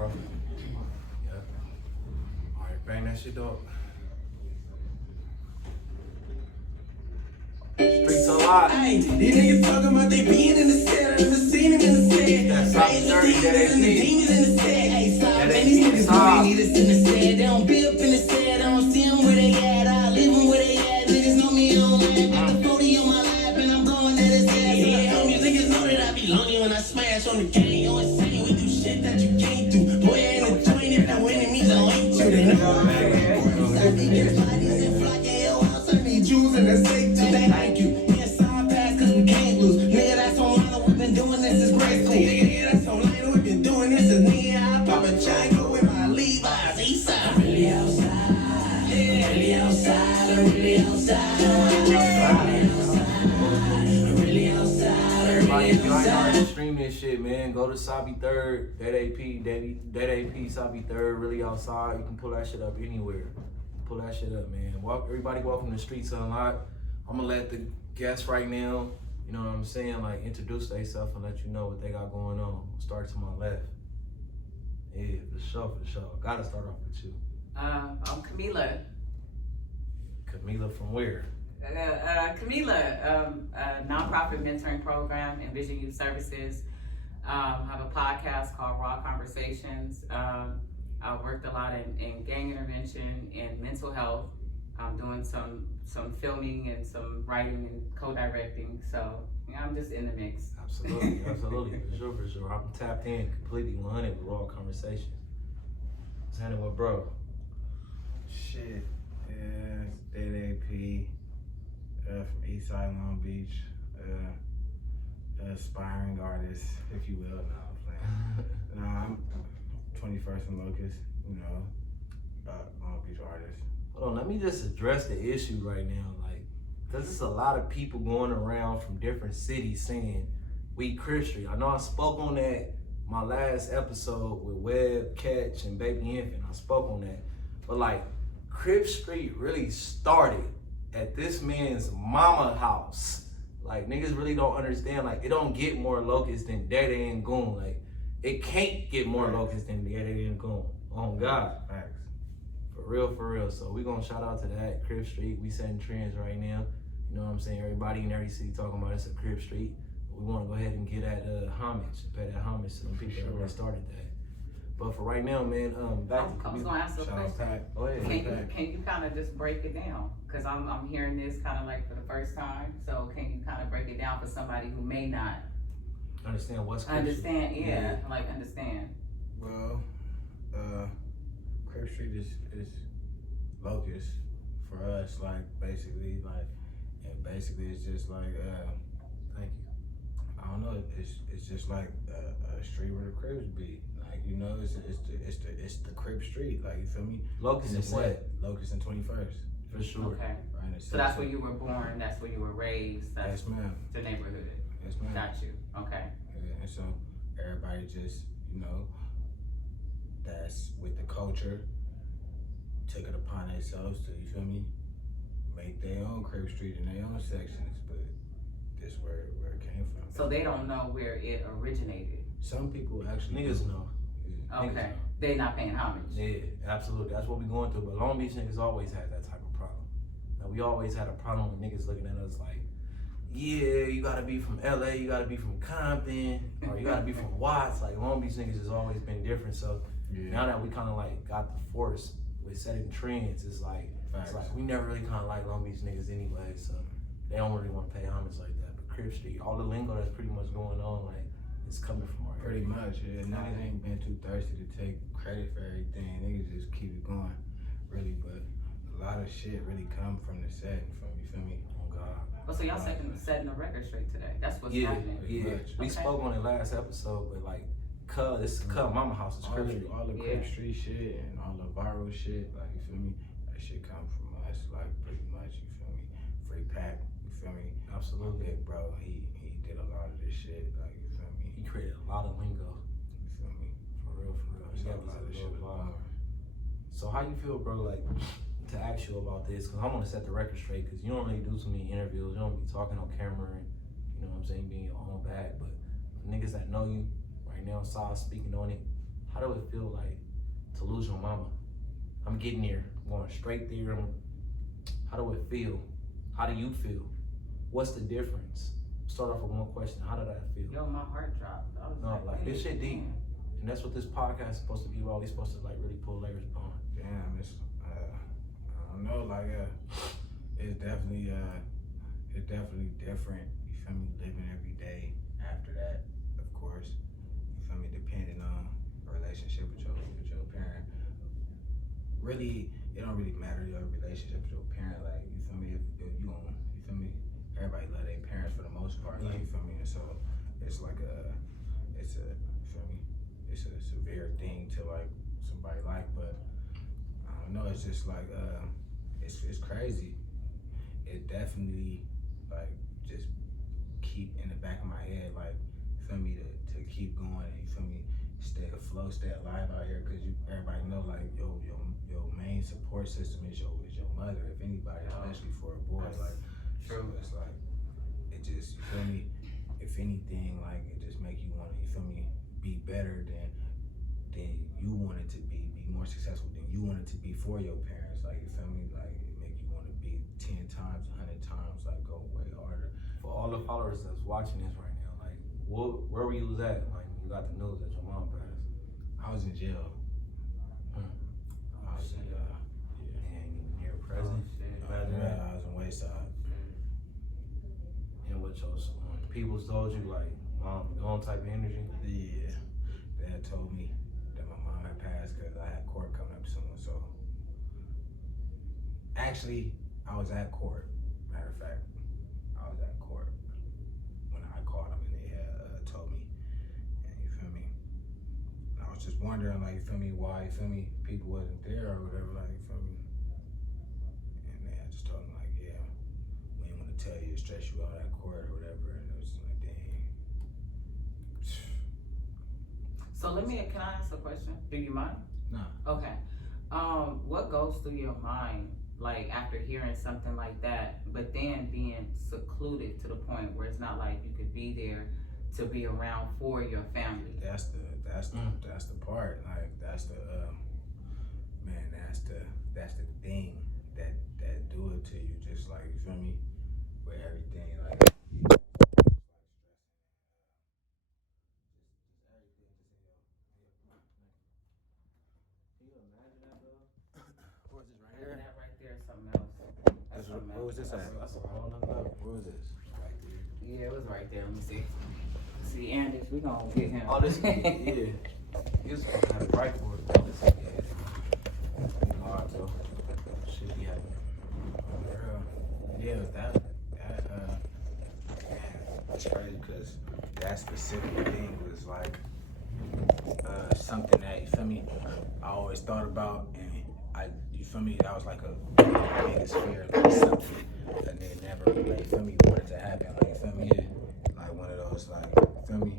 bro. Yeah. All right, bang that shit up. Streets a lot. These niggas talking about they being in the set, I never seen them in the set. That's Savii 30, Dadap. Demons in the set. Hey, stop, man, these niggas really need us in the set. They don't be up in the set, I don't see them where they at. I leave them where they at. Niggas know me on live. Got the 40 on my lap and I'm blowing at his ass. Yeah, homie, niggas know that I be lonely when I smash on the game. You insane, we do shit that you can't do. Boy, I ain't a joint if no enemies, I'll hate you. They know I'm Savii get bodies and flock at your house. I need jewels and a steak too. Thank you. We inside pass cause we can't lose. Nigga, that's online. We've been doing this since grade school. Nigga, that's online. We've been doing this since nigga. I pop a Chango with my Levi's. Eastside. Really outside. Yeah, really outside. I'm really outside. Really outside. Everybody, if you ain't already stream this shit, man, go to Savii 3rd, Dadap, Savii 3rd, really outside. You can pull that shit up anywhere. Pull that shit up, man. Everybody welcome to Streets Unlocked. I'm gonna let the guests right now, you know what I'm saying, like introduce themselves and let you know what they got going on. Start to my left. Yeah, for sure. Gotta start off with you. I'm Camila. Camila from where? Camila, a nonprofit mentoring program in Vision Youth Services. Have a podcast called Raw Conversations. I worked a lot in gang intervention and mental health. I'm doing some filming and some writing and co-directing. So yeah, I'm just in the mix. Absolutely, for sure. I'm tapped in completely 100 with Raw Conversations. What's happening with bro? Shit, yeah, Dadap, from Eastside Long Beach, aspiring artist, if you will. No, I'm playing. No, I'm 21st and Locust, you know, Long Beach artist. Hold on, let me just address the issue right now, like, cause there's a lot of people going around from different cities saying we Crip Street. I know I spoke on that my last episode with Webb, Catch, and Baby Infant. I spoke on that, but like, Crip Street really started at this man's mama house. Like, niggas really don't understand. Like, it don't get more locusts than Daddy and Goon. Like, it can't get more locusts than Daddy and Goon. Oh God, Facts. For real. So we gonna shout out to that Crip Street. We setting trends right now. You know what I'm saying? Everybody in every city talking about it's a Crip Street. We want to go ahead and get that homage, pay that homage to them people that really started that. But for right now, man, back to I was gonna ask a question. Go ahead. Can you kind of just break it down? Cause I'm hearing this kind of like for the first time. So can you kind of break it down for somebody who may not Understand what's Crip understand? Street? Yeah, like understand. Well, Crip Street is Locust for us, like basically, it's just like, Thank you. I don't know, it's just like a street where the Crips be. Like, you know, it's the Crip Street, like, you feel me? Locust is what? Locust and 21st. For sure. Okay. Right, So that's where you were born. That's where you were raised. That's Yes, ma'am. the neighborhood. Yes, ma'am. Got you. Okay. Yeah, and so everybody just, you know, that's with the culture, took it upon themselves to, you feel me, make their own Crip Street in their own sections, but this where it came from. So they don't know where it originated. Some people actually Niggas do. know. Yeah. Niggas Okay. know. They're not paying homage. Yeah, absolutely. That's what we going through. But Long Beach niggas always had that type of problem. Now, we always had a problem with niggas looking at us like, yeah, you gotta be from LA, you gotta be from Compton, or you gotta be from Watts. Like, Long Beach niggas has always been different. So now that we kind of like got the force with setting trends, it's like we never really kind of like Long Beach niggas anyway. So they don't really want to pay homage like that. But Crip Street, all the lingo that's pretty much going on, like, it's coming from our Pretty area. much, yeah. Niggas ain't been too thirsty to take credit for everything. Niggas just keep it going, really. But a lot of shit really come from the set, you feel me? Oh God. Oh, so y'all setting the record straight today. That's what's Yeah, happening. yeah. We Okay. spoke on it last episode, but like, this is Mama House is All Crip the, Street. all the Yeah. Crip Street shit and all the viral shit, like, you feel me? That shit come from us, like, pretty much, you feel me? Free Pack, you feel me? Absolutely. Big bro, he did a lot of this shit, like, you feel me? He created a lot of lingo. You feel me? For real. He So got a lot of this shit was little vibe. born. So how you feel, bro, like, to ask you about this, because I want to set the record straight, because you don't really do too many interviews, you don't be talking on camera, and, you know what I'm saying, being your own bag, but for niggas that know you right now, Saw speaking on it, How do it feel like to lose your mama? I'm getting there, I'm going straight there. How do it feel? How do you feel? What's the difference? Start off with one question. How did that feel? Yo, my heart dropped. I was Like this shit deep. And that's what this podcast is supposed to be about. We supposed to like really pull layers upon. Damn, it's I don't know, like it's definitely different. You feel me? Living every day after that, of course. You feel me? Depending on a relationship with your parent. Really, it don't really matter your relationship with your parent. Like, you feel me? If you don't, you feel me? Everybody love their parents for the most part. Like, you feel me? And so it's like you feel me? It's a severe thing to like somebody like, but I don't know. It's just like it's crazy. It definitely like just keep in the back of my head, like, you feel me, to keep going. You feel me? Stay afloat, stay alive out here, cause everybody know like your main support system is your mother, if anybody, especially for a boy. Like, true. So it's like it just, you feel me? If anything, like it just make you want to, you feel me, be better than you wanted to be more successful than you wanted to be for your parents. Like, you feel me? Like it make you want to be 10 times, 100 times, like go way harder. For all the followers that's watching this right now, like where were you at? Like when you got the news that your mom passed? I was in jail. I was in near Prezi. I was in Wayside. And what your people told you, like, mom, gone type of energy? Yeah. Dad told me that my mom had passed because I had court coming up soon. So actually, I was at court. Matter of fact, I was at court when I called them and they had told me. And you feel me? And I was just wondering, like, you feel me, why, you feel me, people wasn't there or whatever, like, you feel me? And they had just told me, like, yeah, we didn't want to tell you to stress you out at court or whatever. And it was like, dang. So can I ask a question? Do you mind? Nah. Okay. What goes through your mind, like after hearing something like that, but then being secluded to the point where it's not like you could be there to be around for your family? That's the part. Like that's the that's the thing that do it to you. Just like, you feel me, with everything like. That right there is something else. Where was this at? That's a whole nother level. Where was this? Right there. Yeah, it was right there. Let me see. See, Anders, we gonna get him. Oh, this, yeah. He's had a right for it. This, yeah. Hard, so shit be happening. Yeah, that's crazy because that specific thing was like something that, you feel me, I always thought about, and you feel me, that was like a biggest fear, like something that they never, like, you feel me, wanted to happen, like, you feel me, like one of those, like, you feel me,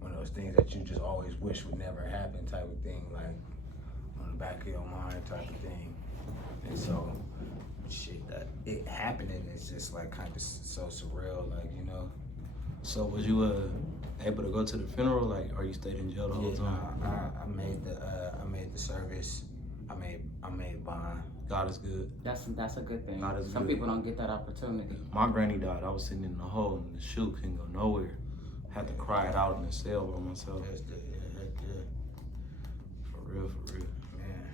one of those things that you just always wish would never happen type of thing, like on the back of your mind type of thing. And so shit that it happening is just like kind of so surreal, like, you know. So was you able to go to the funeral, like, or you stayed in jail the whole time? I made the service. I made bond. God is good. That's a good thing. God is Some good. people don't get that opportunity. My granny died. I was sitting in the hole and the shoe couldn't go nowhere. Had to cry it out in the cell by myself. That's good. For real. Man.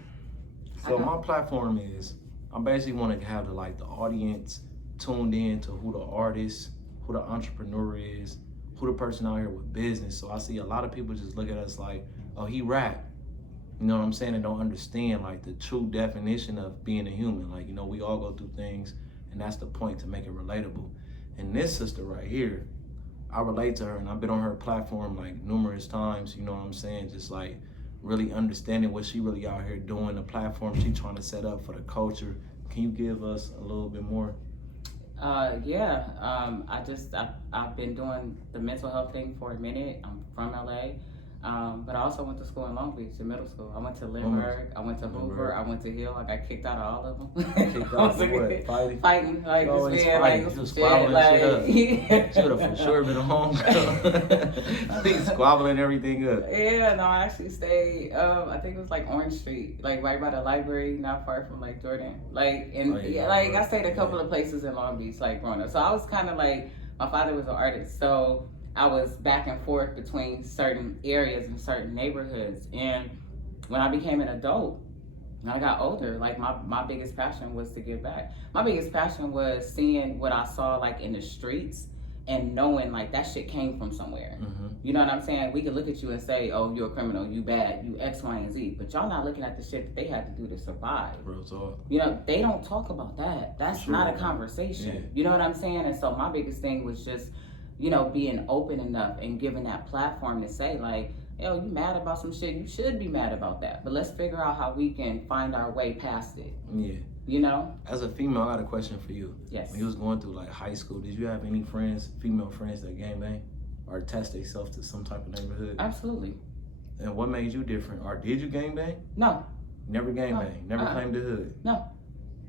So my platform is, I basically want to have the audience tuned in to who the artist, who the entrepreneur is, who the person out here with business. So I see a lot of people just look at us like, oh, he rap. You know what I'm saying? And don't understand like the true definition of being a human. Like, you know, we all go through things, and that's the point, to make it relatable. And this sister right here, I relate to her, and I've been on her platform like numerous times, you know what I'm saying? Just like really understanding what she really out here doing, the platform she trying to set up for the culture. Can you give us a little bit more? I've been doing the mental health thing for a minute. I'm from LA. But I also went to school in Long Beach, in middle school. I went to Lindbergh, I went to Hoover, I went to Hill. I got kicked out of all of them. Kicked out for what? Fighting, like You always just being fighting. like, You squabbling shit up. yeah. Should have for sure been a homegirl. He's squabbling everything up. Yeah, no, I actually stayed. I think it was like Orange Street, like right by the library, not far from like Jordan. Like, and like I stayed a couple of places in Long Beach, like growing up. So I was kind of like, my father was an artist, so I was back and forth between certain areas and certain neighborhoods. And when I became an adult, when I got older, like my biggest passion was to give back. My biggest passion was seeing what I saw like in the streets and knowing like that shit came from somewhere. Mm-hmm. You know what I'm saying? We could look at you and say, oh, you're a criminal, you bad, you X, Y, and Z. But y'all not looking at the shit that they had to do to survive. Real talk. You know, they don't talk about that. That's True, not a conversation. Yeah. You know what I'm saying? And so my biggest thing was just, you know, being open enough and giving that platform to say like, yo, you mad about some shit, you should be mad about that. But let's figure out how we can find our way past it. Yeah. You know? As a female, I got a question for you. Yes. When you was going through like high school, did you have any friends, female friends that gangbang or attach themselves to some type of neighborhood? Absolutely. And what made you different? Or did you gangbang? No. Never gangbang. Never claimed the hood. No.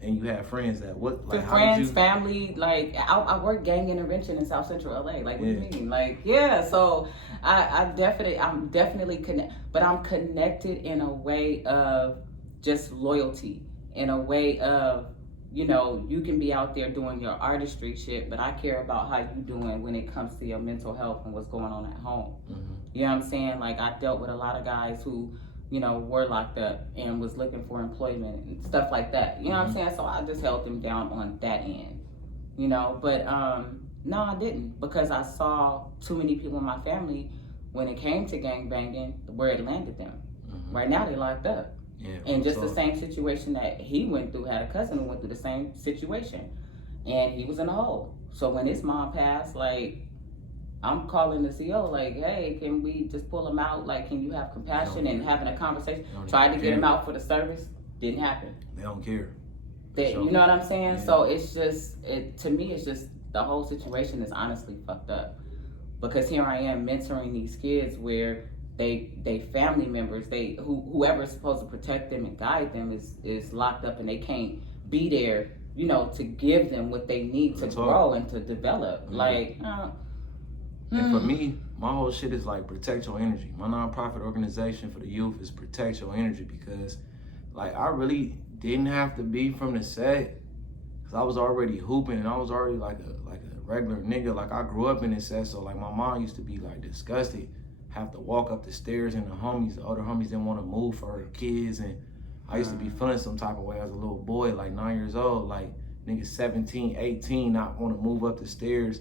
And you had friends that what? Like, To how friends, did you? family, like I work gang intervention in South Central LA. Like, what do you mean? Like, yeah. So I'm definitely connected, but I'm connected in a way of just loyalty, in a way of, you know, you can be out there doing your artistry shit, but I care about how you doing when it comes to your mental health and what's going on at home. Mm-hmm. You know what I'm saying? Like, I dealt with a lot of guys who, you know, were locked up and was looking for employment and stuff like that. You know what I'm saying? So I just held them down on that end, you know. But no, I didn't, because I saw too many people in my family when it came to gangbanging where it landed them. Mm-hmm. Right now they locked up. Yeah. And just the same situation that he went through, had a cousin who went through the same situation, and he was in a hole. So when his mom passed, like, I'm calling the CO, like, hey, can we just pull him out? Like, can you have compassion and having a conversation? Tried to get him out for the service, didn't happen. They don't care. You know what I'm saying? Yeah. So it's just, to me, it's just, the whole situation is honestly fucked up. Because here I am mentoring these kids where they family members, whoever's supposed to protect them and guide them is locked up, and they can't be there, you know, to give them what they need to grow and to develop. Yeah. Like, and for me, my whole shit is like protect your energy. My nonprofit organization for the youth is protect your energy, because like I really didn't have to be from the set, because I was already hooping and I was already like a regular nigga. Like I grew up in the set, so like my mom used to be like disgusted, have to walk up the stairs, and the other homies didn't want to move for her kids, and I used to be feeling some type of way as a little boy, like 9 years old, like niggas 17, 18, not want to move up the stairs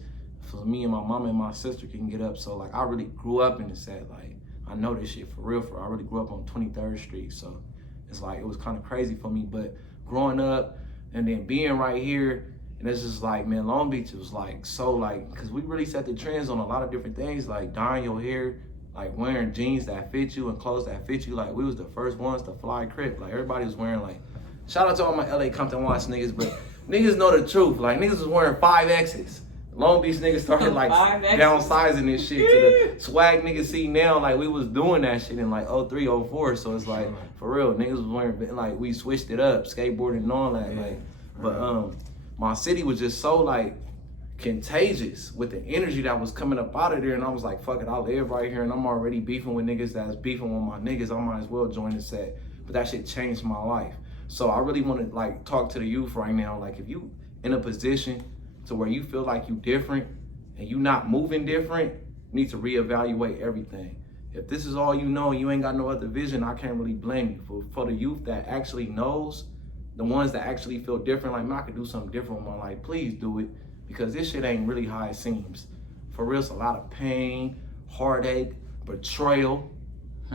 so me and my mama and my sister can get up. So like I really grew up in the set. Like I know this shit for real. I really grew up on 23rd Street, so it's like it was kind of crazy for me. But growing up and then being right here, and it's just like, man, Long Beach was like so like, because we really set the trends on a lot of different things, like dyeing your hair, like wearing jeans that fit you and clothes that fit you. Like we was the first ones to fly Crip. Like everybody was wearing like, shout out to all my LA Compton Watch niggas, but niggas know the truth. Like niggas was wearing 5X's. Long Beach niggas started like downsizing this shit to the swag niggas see now. Like we was doing that shit in like 03, 04. So it's like for real, niggas was wearing, like we switched it up, skateboarding and all that. Like, but my city was just so like contagious with the energy that was coming up out of there, and I was like, fuck it, I live right here and I'm already beefing with niggas that's beefing with my niggas. I might as well join the set. But that shit changed my life. So I really want to like talk to the youth right now. Like if you in a position to where you feel like you different and you not moving different, you need to reevaluate everything. If this is all you know and you ain't got no other vision, I can't really blame you. For the youth that actually knows, the ones that actually feel different, like, man, I could do something different with my life, please do it, because this shit ain't really how it seems. For real, it's a lot of pain, heartache, betrayal,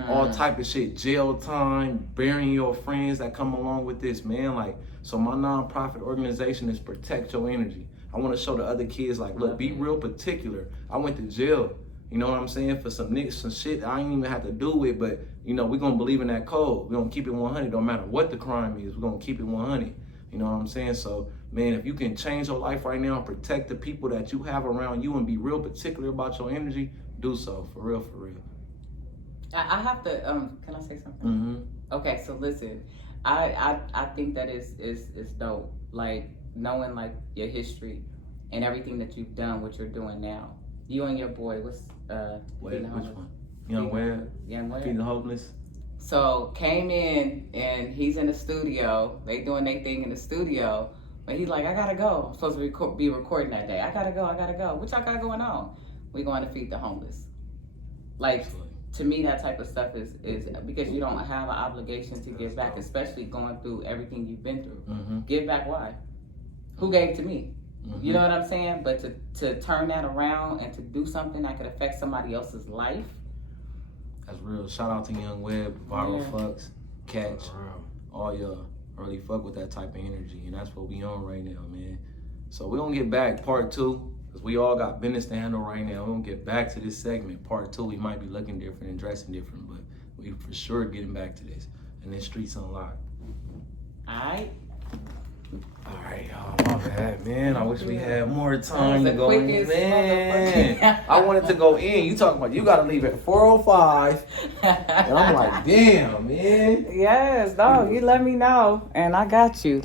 all type of shit, jail time, burying your friends that come along with this, man. Like, so my nonprofit organization is Protect Your Energy. I want to show the other kids, like, look, be real particular. I went to jail, you know what I'm saying, for some niggas, some shit I ain't even have to do with, but, you know, we're going to believe in that code. We're going to keep it 100, don't matter what the crime is. We're going to keep it 100, you know what I'm saying? So, man, if you can change your life right now and protect the people that you have around you and be real particular about your energy, do so, for real, for real. I have to. Can I say something? Mm-hmm. Okay, so listen, I think that is dope. Like knowing like your history and everything that you've done, what you're doing now. You and your boy, what's Wait, Feeding the which Homeless? one? Young Webb, Young Webb. Feeding the Homeless. So came in and he's in the studio. They doing their thing in the studio, but he's like, I gotta go. I'm supposed to be recording that day. I gotta go. What y'all got going on? We going to feed the homeless. Like. To me, that type of stuff is because you don't have an obligation to give back, especially going through everything you've been through. Mm-hmm. Give back, why? Who gave to me? Mm-hmm. You know what I'm saying? But to turn that around and to do something that could affect somebody else's life. That's real. Shout out to Young Webb, Viral Fucks, Catch. All y'all really fuck with that type of energy, and that's what we on right now, man. So we gonna get back part 2. Because we all got business to handle right now. We're going to get back to this segment. Part 2, we might be looking different and dressing different, but we for sure getting back to this. And then Streets Unlocked. Alright, y'all. My bad, man. I wish we had more time to go in. quickest Man, I wanted to go in. You talking about you got to leave at 4:05. And I'm like, damn, man. Yes, no, you let me know, and I got you.